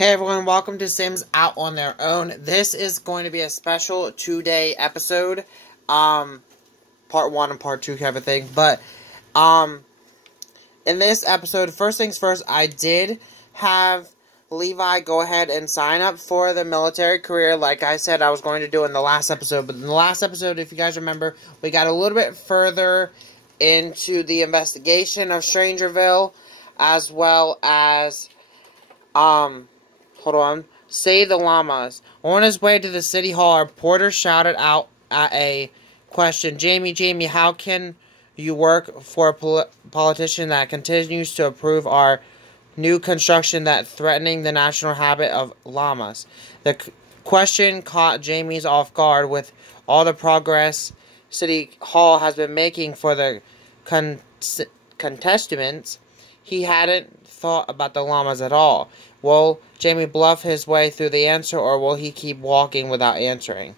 Hey everyone, welcome to Sims Out on Their Own. This is going to be a special 2-day episode. Part 1 and part 2 kind of thing. But, in this episode, first things first, I did have Levi go ahead and sign up for the military career like I said I was going to do in the last episode. But in the last episode, if you guys remember, we got a little bit further into the investigation of Strangerville, as well as, hold on. Say the llamas. On his way to the city hall, a reporter shouted out at a question, Jamie, how can you work for a politician that continues to approve our new construction that threatening the national habit of llamas? The question caught Jamie's off guard with all the progress City Hall has been making for the contestants. He hadn't thought about the llamas at all. Will Jamie bluff his way through the answer, or will he keep walking without answering?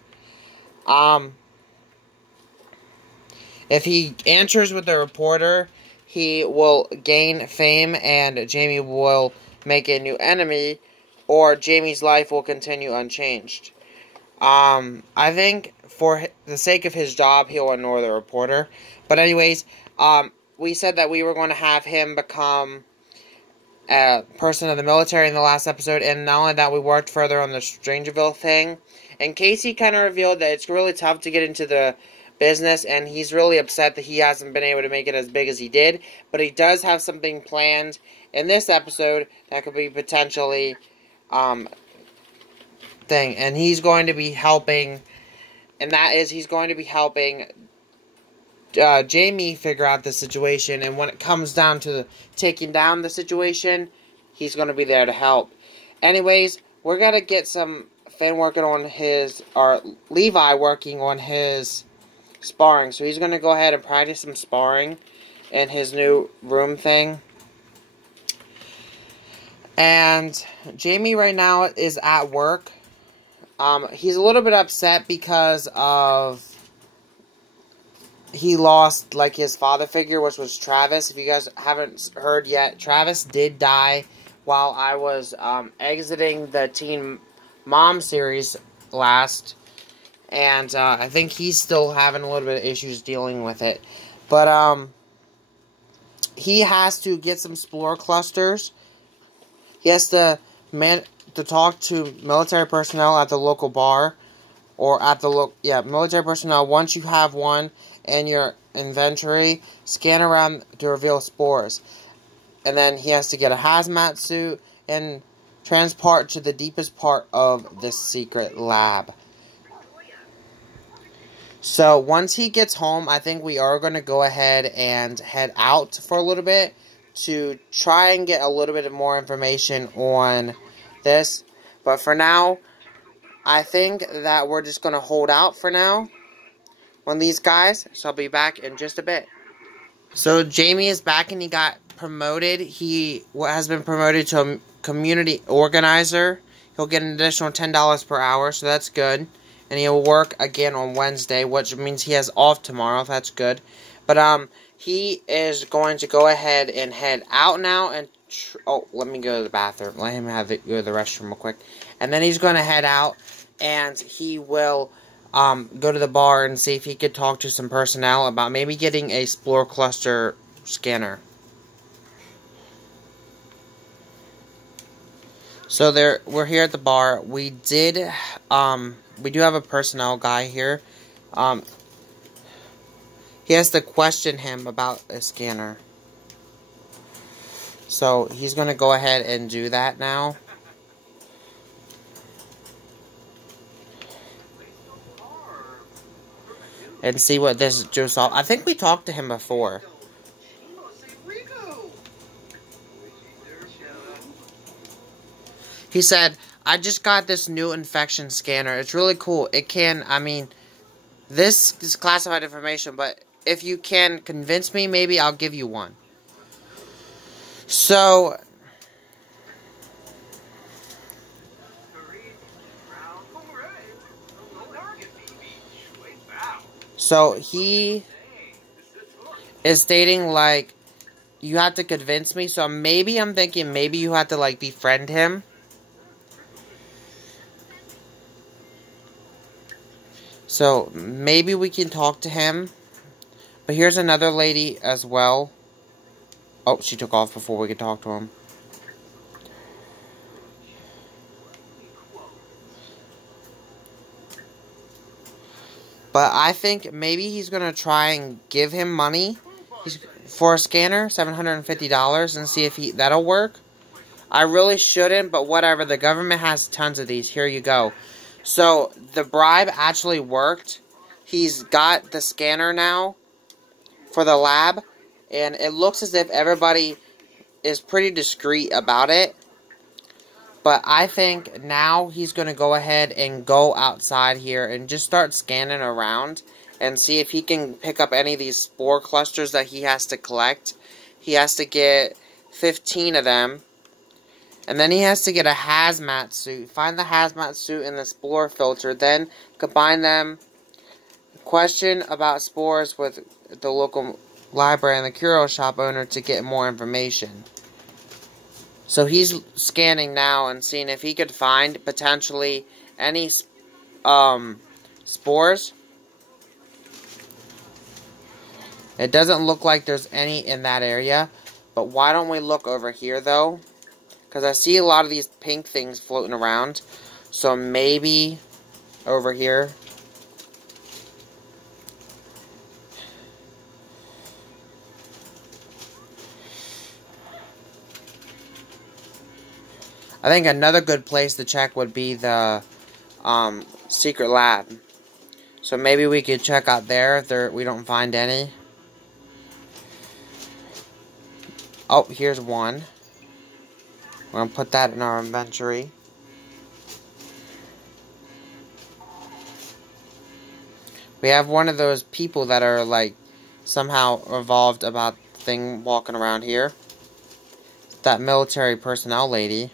If he answers with the reporter, he will gain fame and Jamie will make a new enemy, or Jamie's life will continue unchanged. I think for the sake of his job, he'll ignore the reporter. But anyways, we said that we were going to have him become a person of the military in the last episode, and not only that, we worked further on the Strangerville thing. And Casey kind of revealed that it's really tough to get into the business, and he's really upset that he hasn't been able to make it as big as he did. But he does have something planned in this episode that could be potentially thing, and he's going to be helping, and that is he's going to be helping Jamie figure out the situation, and when it comes down to taking down the situation, he's going to be there to help. Anyways, we're going to get some Finn working on his, or Levi working on his sparring. So he's going to go ahead and practice some sparring in his new room thing. And Jamie right now is at work. He's a little bit upset because of he lost, like, his father figure, which was Travis. If you guys haven't heard yet, Travis did die while I was exiting the Teen Mom series last. And I think he's still having a little bit of issues dealing with it. But he has to get some spore clusters. He has to talk to military personnel at the local bar. Or at the military personnel. Once you have one in your inventory, scan around to reveal spores. And then he has to get a hazmat suit and transport to the deepest part of this secret lab. So once he gets home, I think we are going to go ahead and head out for a little bit to try and get a little bit more information on this. But for now, I think that we're just going to hold out for now on these guys. So I'll be back in just a bit. So Jamie is back and he got promoted. He has been promoted to a community organizer. He'll get an additional $10 per hour, so that's good. And he'll work again on Wednesday, which means he has off tomorrow. That's good. But he is going to go ahead and head out now and let me go to the bathroom. Let him go to the restroom real quick. And then he's going to head out, and he will go to the bar and see if he could talk to some personnel about maybe getting a spore cluster scanner. So we're here at the bar. We do have a personnel guy here. He has to question him about a scanner. So he's going to go ahead and do that now. And see what this juice off. I think we talked to him before. He said, I just got this new infection scanner. It's really cool. It can, this is classified information, but if you can convince me, maybe I'll give you one. So he is stating, like, you have to convince me. So maybe I'm thinking maybe you have to, like, befriend him. So maybe we can talk to him. But here's another lady as well. Oh, she took off before we could talk to him. But I think maybe he's going to try and give him money for a scanner, $750, and see if that'll work. I really shouldn't, but whatever. The government has tons of these. Here you go. So, the bribe actually worked. He's got the scanner now for the lab, and it looks as if everybody is pretty discreet about it. But I think now he's going to go ahead and go outside here and just start scanning around and see if he can pick up any of these spore clusters that he has to collect. He has to get 15 of them. And then he has to get a hazmat suit. Find the hazmat suit and the spore filter. Then combine them. Question about spores with the local library and the curio shop owner to get more information. So he's scanning now and seeing if he could find potentially any spores. It doesn't look like there's any in that area. But why don't we look over here though? Because I see a lot of these pink things floating around. So maybe over here. I think another good place to check would be the secret lab. So maybe we could check out there if we don't find any. Oh, here's one. We're going to put that in our inventory. We have one of those people that are like somehow evolved about thing walking around here. That military personnel lady.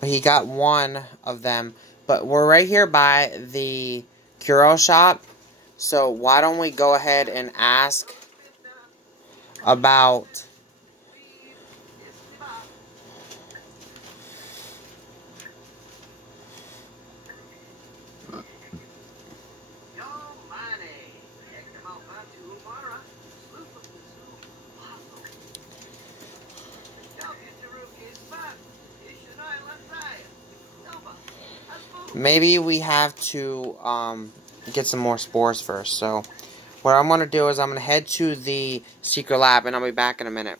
But he got one of them. But we're right here by the curio shop. So why don't we go ahead and ask about maybe we have to get some more spores first. So what I'm going to do is I'm going to head to the secret lab and I'll be back in a minute.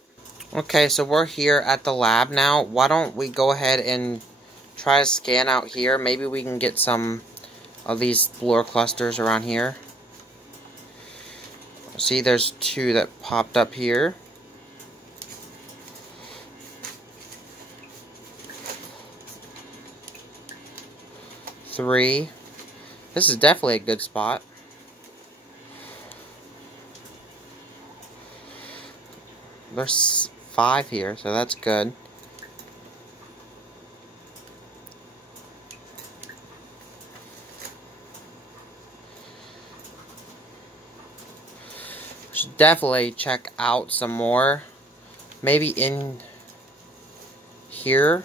Okay, so we're here at the lab now. Why don't we go ahead and try to scan out here. Maybe we can get some of these spore clusters around here. See, there's 2 that popped up here. Three. This is definitely a good spot. There's 5 here, so that's good. Should definitely check out some more. Maybe in here.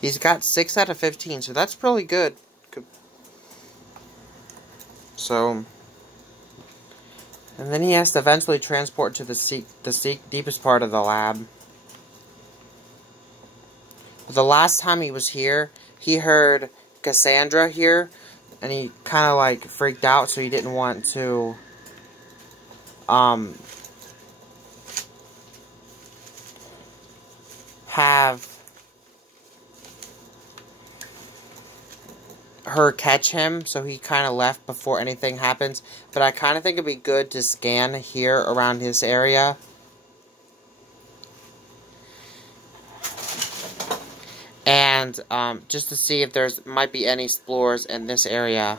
He's got 6 out of 15, so that's really good. So, and then he has to eventually transport to the deepest part of the lab. But the last time he was here, he heard Cassandra here, and he kind of like freaked out, so he didn't want to have her catch him, so he kind of left before anything happens. But I kind of think it'd be good to scan here around his area. And just to see if there's might be any spores in this area.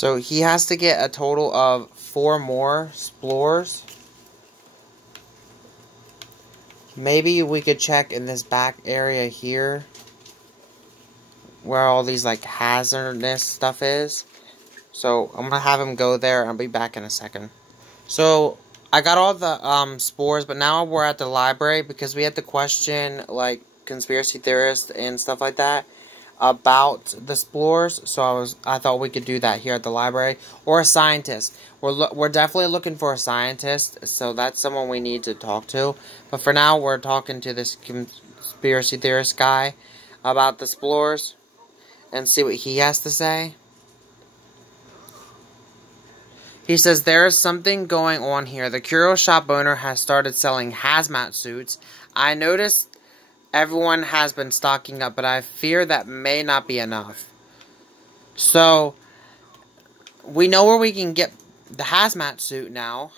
So he has to get a total of 4 more spores. Maybe we could check in this back area here, where all these like hazardous stuff is. So I'm gonna have him go there, and I'll be back in a second. So I got all the spores, but now we're at the library because we had to question like conspiracy theorists and stuff like that about the spores. So I thought we could do that here at the library, or a scientist. We're definitely looking for a scientist, so that's someone we need to talk to. But for now, we're talking to this conspiracy theorist guy about the spores and see what he has to say. He says, there is something going on here. The curio shop owner has started selling hazmat suits. I noticed everyone has been stocking up, but I fear that may not be enough. So, we know where we can get the hazmat suit now,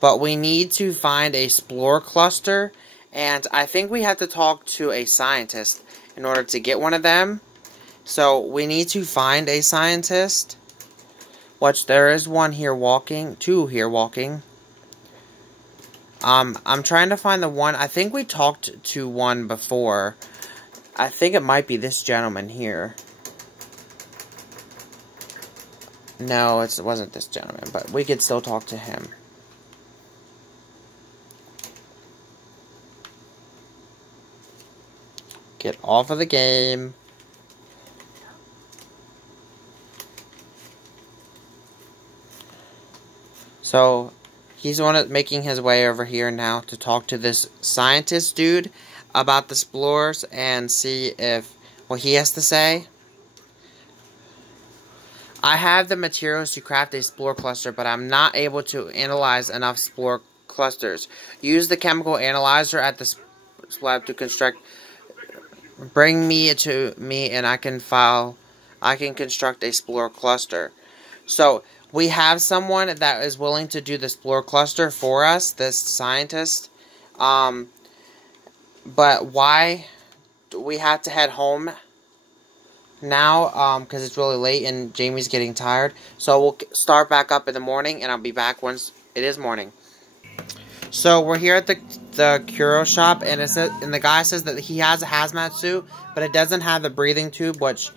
but we need to find a spore cluster, and I think we have to talk to a scientist in order to get one of them. So, we need to find a scientist. Which there is one here walking, 2 here walking. I'm trying to find the one. I think we talked to one before. I think it might be this gentleman here. No, it wasn't this gentleman, but we could still talk to him. Get off of the game. So, he's making his way over here now to talk to this scientist dude about the spores and see what he has to say. I have the materials to craft a spore cluster, but I'm not able to analyze enough spore clusters. Use the chemical analyzer at the lab to construct. Bring me to me, and I can construct a spore cluster. So, we have someone that is willing to do the spore cluster for us, this scientist. But why do we have to head home now? Because it's really late and Jamie's getting tired. So we'll start back up in the morning, and I'll be back once it is morning. So we're here at the curio shop, and the guy says that he has a hazmat suit, but it doesn't have the breathing tube, which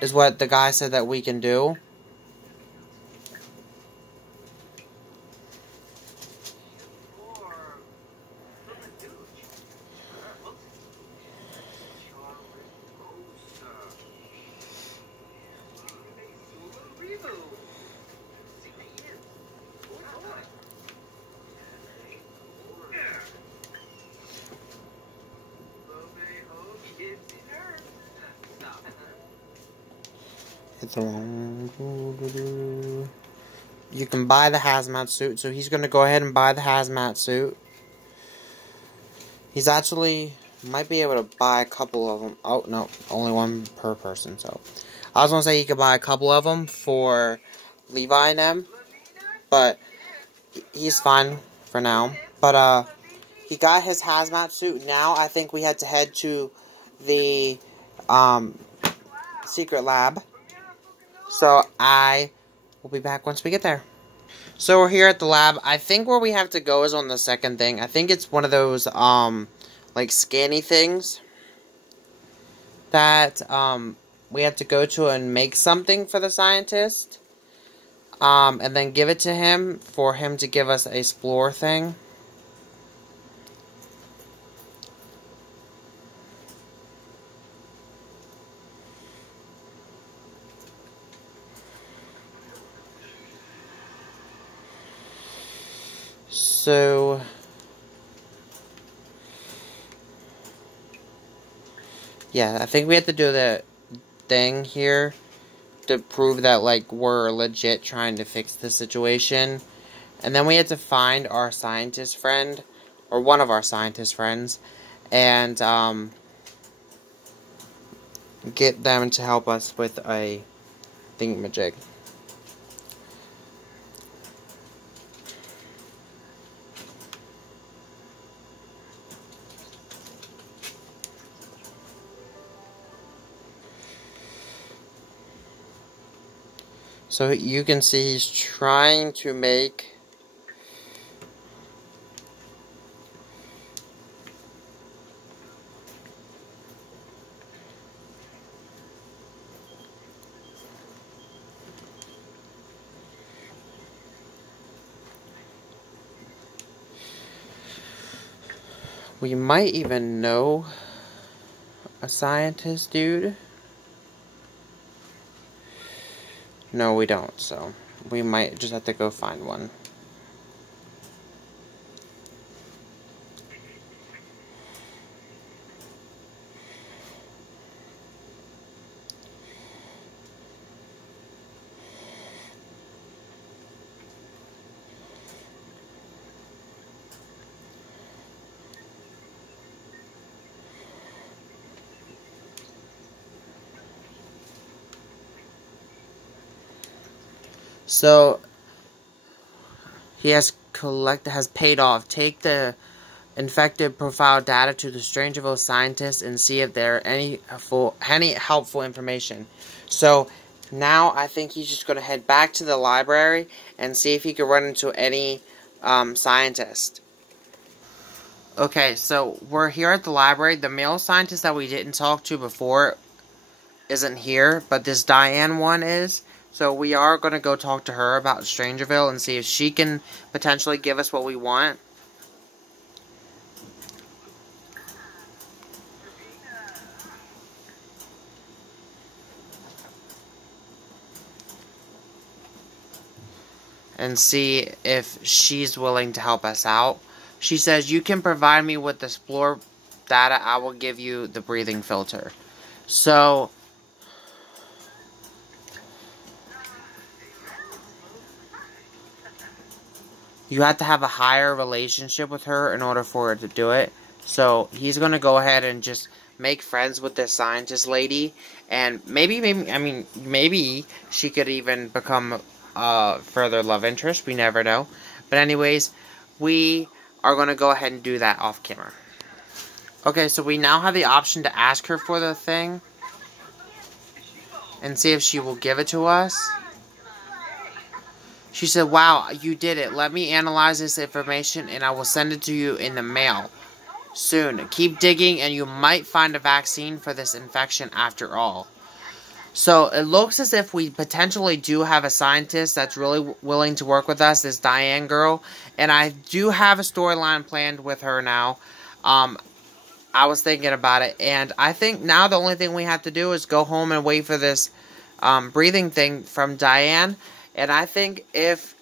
is what the guy said that we can do. You can buy the hazmat suit, so he's going to go ahead and buy the hazmat suit. He's actually might be able to buy a couple of them. Oh, no, only one per person, so. I was going to say he could buy a couple of them for Levi and them, but he's fine for now. But, he got his hazmat suit. Now I think we had to head to the, secret lab. So I will be back once we get there. So we're here at the lab. I think where we have to go is on the second thing. I think it's one of those, like scanny things that, we have to go to and make something for the scientist. And then give it to him for him to give us a explore thing. So, yeah, I think we have to do the thing here to prove that, like, we're legit trying to fix the situation. And then we had to find our scientist friend, or one of our scientist friends, and, get them to help us with a thingamajig. So you can see he's trying to make we might even know a scientist, dude. No, we don't, so we might just have to go find one. So he has paid off. Take the infected profile data to the Strangerville scientists and see if there are any helpful information. So now I think he's just going to head back to the library and see if he can run into any scientist. Okay, so we're here at the library. The male scientist that we didn't talk to before isn't here, but this Diane one is. So we are going to go talk to her about Strangerville and see if she can potentially give us what we want. And see if she's willing to help us out. She says, you can provide me with the explore data, I will give you the breathing filter. So you have to have a higher relationship with her in order for her to do it. So he's going to go ahead and just make friends with this scientist lady. And maybe she could even become further love interest. We never know. But anyways, we are going to go ahead and do that off camera. Okay, so we now have the option to ask her for the thing. And see if she will give it to us. She said, wow, you did it. Let me analyze this information and I will send it to you in the mail soon. Keep digging and you might find a vaccine for this infection after all. So it looks as if we potentially do have a scientist that's really willing to work with us, this Diane girl. And I do have a storyline planned with her now. I was thinking about it. And I think now the only thing we have to do is go home and wait for this breathing thing from Diane. And I think if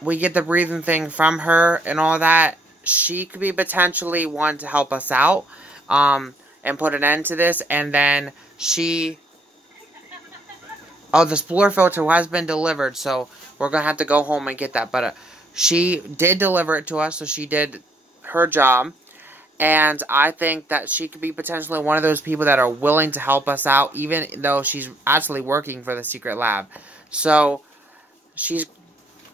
we get the breathing thing from her and all that, she could be potentially one to help us out and put an end to this. And then oh, the spore filter has been delivered, so we're going to have to go home and get that. But she did deliver it to us, so she did her job. And I think that she could be potentially one of those people that are willing to help us out, even though she's actually working for the secret lab. So she's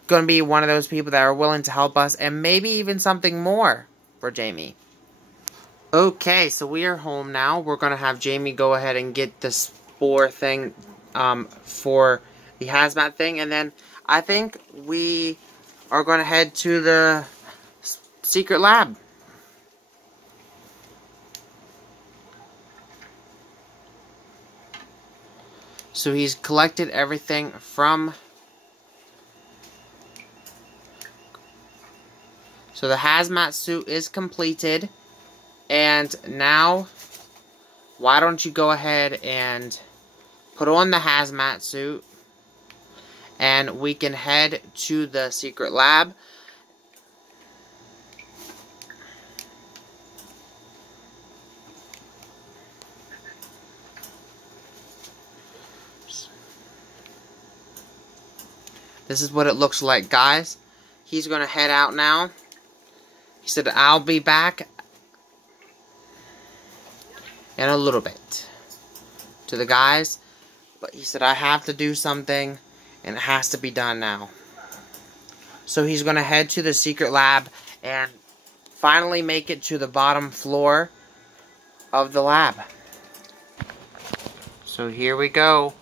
going to be one of those people that are willing to help us, and maybe even something more for Jaime. Okay, so we are home now. We're going to have Jaime go ahead and get the spore thing for the hazmat thing. And then I think we are going to head to the secret lab. So he's collected everything from... So the hazmat suit is completed. And now, why don't you go ahead and put on the hazmat suit. And we can head to the secret lab. This is what it looks like, guys. He's going to head out now. He said, I'll be back in a little bit to the guys. But he said, I have to do something, and it has to be done now. So he's going to head to the secret lab and finally make it to the bottom floor of the lab. So here we go.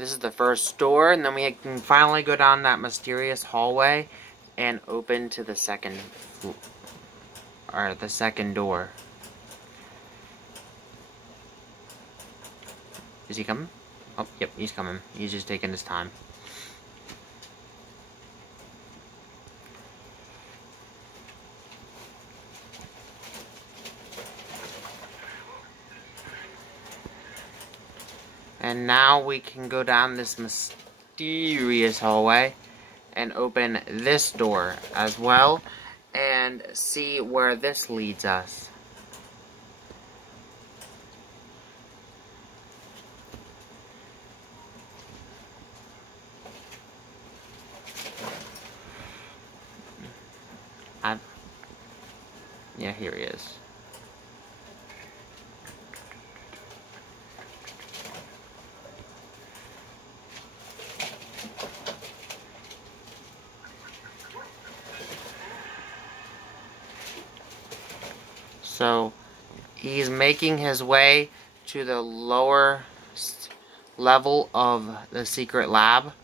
This is the first door, and then we can finally go down that mysterious hallway and open to the second door. Is he coming? Oh, yep, he's coming. He's just taking his time. And now we can go down this mysterious hallway and open this door as well and see where this leads us. Yeah, here he is. So, he's making his way to the lower level of the secret lab.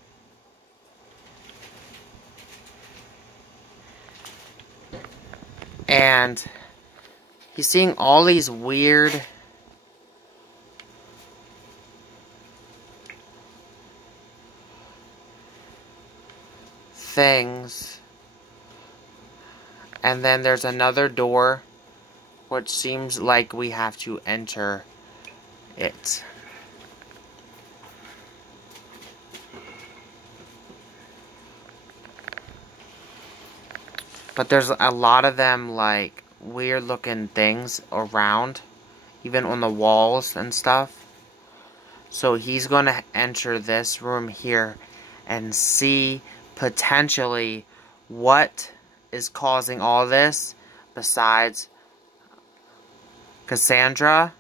And he's seeing all these weird things. And then there's another door, which seems like we have to enter it. But there's a lot of them, like, weird looking things around, even on the walls and stuff. So he's going to enter this room here and see potentially what is causing all this besides Cassandra,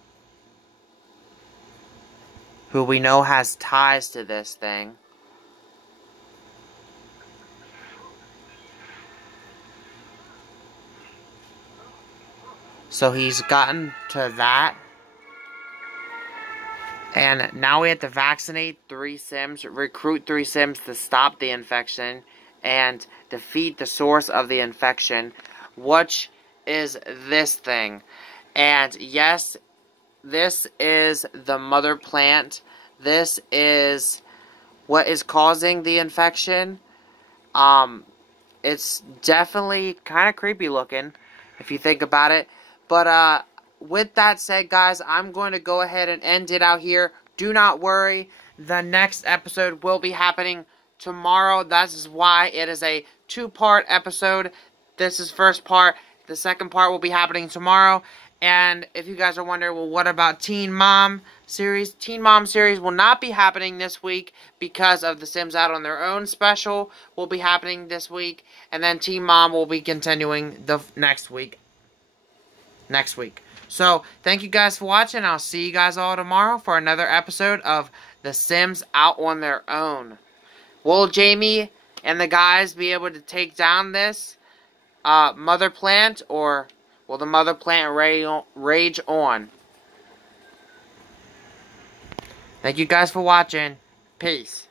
who we know has ties to this thing. So he's gotten to that. And now we have to vaccinate 3 Sims, recruit 3 Sims to stop the infection, and defeat the source of the infection, which is this thing. And yes, this is the mother plant. This is what is causing the infection. It's definitely kind of creepy looking, if you think about it. But, with that said, guys, I'm going to go ahead and end it out here. Do not worry. The next episode will be happening tomorrow. That is why it is a 2-part episode. This is first part. The second part will be happening tomorrow. And if you guys are wondering, well, what about Teen Mom series? Teen Mom series will not be happening this week because of the Sims Out on Their Own special will be happening this week. And then Teen Mom will be continuing the next week. So, thank you guys for watching. I'll see you guys all tomorrow for another episode of The Sims Out on Their Own. Will Jaime and the guys be able to take down this mother plant, or will the mother plant rage on? Thank you guys for watching. Peace.